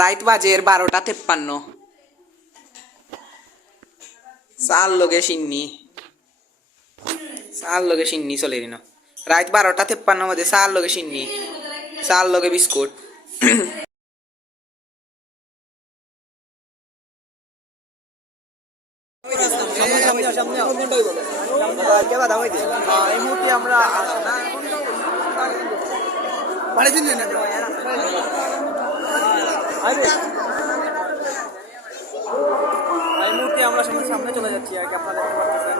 রাত বাজে 12:53। চাল লগে সিন্নি চলে দিন। রাত 12:53 মধ্যে চাল লগে সিন্নি, চাল লগে বিস্কুট। এই মুহূর্তে আমরা সামনে চলে যাচ্ছি আর কি, আপনারা দেখতে পাচ্ছেন।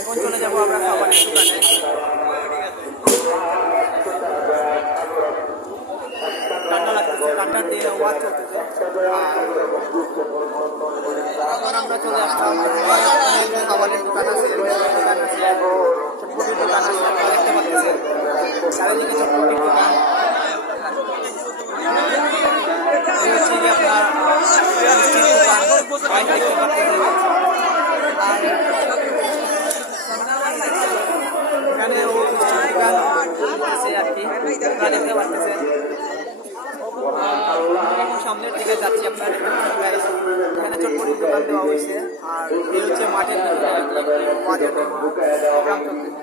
এখন চলে যাবো আমরা খাবারের দোকানে। ঠান্ডা লাগতেছে, ঠান্ডার দিয়ে ওয়াজ চলতেছে। এখন আমরা চলে আসলাম খাবারের দোকান আছে, চটপটির দোকান আছে, আপনারা দেখতে পাচ্ছেন চারিদিকে চটপটির দোকান। এখানে আছে আর কি, আপনারা দেখতে পাচ্ছেন। সামনের দিকে যাচ্ছি, আপনারা এখানে চটপটির দোকান দেওয়া হয়েছে। আর এই হচ্ছে মাঠের ভিতরে ওয়াজের প্রোগ্রাম চলতেছে।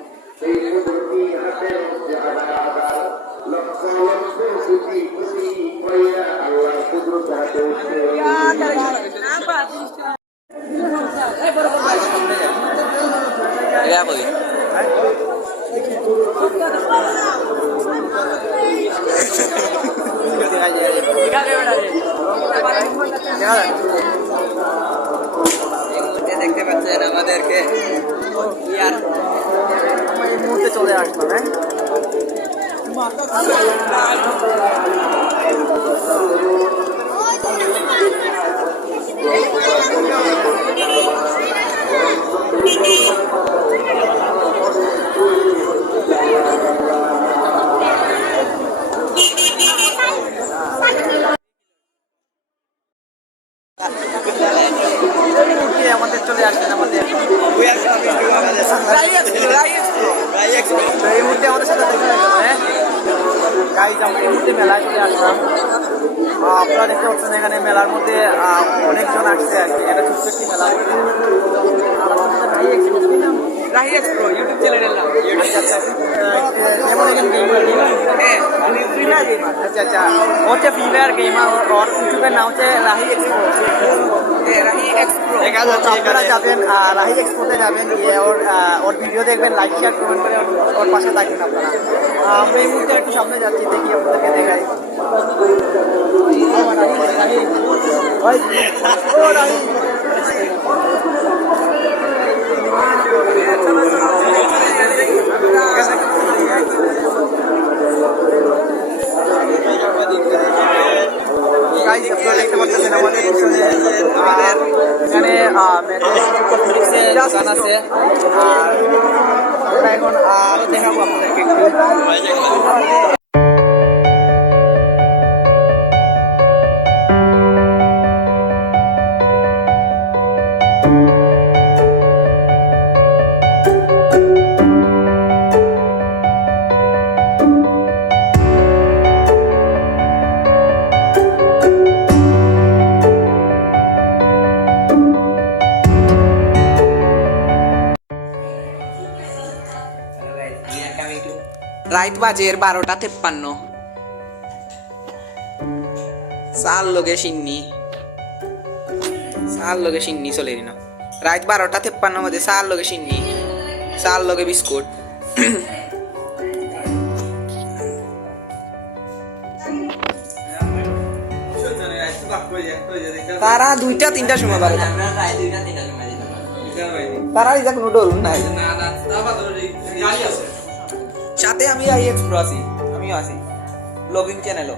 দেখতে পাচ্ছেন আমাদেরকে এই মুহূর্তে চলে আসলাম। আমাদের চলে আসছেন আমাদের এই মুহূর্তে আমাদের সাথে দেখা হয়ে গেল। গাইজ আমরা এই মুহূর্তে মেলায় চলে আসলাম। আপনারা দেখতে পাচ্ছেন এখানে মেলার মধ্যে অনেকজন আসছে আর কি। এটা ছোট্ট একটি মেলা। রাহি এক্সপ্রো ইউটিউব চ্যানেলের নাম। আচ্ছা আচ্ছা, হচ্ছে ফ্রি ফায়ার গেমার। ওর ইউটিউবের নাম হচ্ছে রাহি এক্সপ্রো। আপনারা যাবেন রাহি এক্সপোতে যাবেন, গিয়ে ওর ভিডিও দেখবেন, লাইক শেয়ার কমেন্ট করে ওর পাশে থাকবেন আপনারা। আমরা এই মুহূর্তে একটু সামনে যাচ্ছি, দেখি আপনাদেরকে দেখাই। আপনারা দেখতে পাচ্ছেন আমাদের পিছনে এখানে গান আছে। আর আমরা এখন আরো দেখাবো আপনাদেরকে একটু। রাত বাজে 12:53। চাল লগে সিন্নি চলে দিন। রাত 12:53 মধ্যে চাল লগে সিন্নি, চাল লগে বিস্কুট। তারা 2টা-3টার সময় বাড়ে, তারা যাক নুডল নাই। সাথে আমি রাহি এক্সপ্রো আছি, আমিও আছি ব্লগিং চ্যানেলও।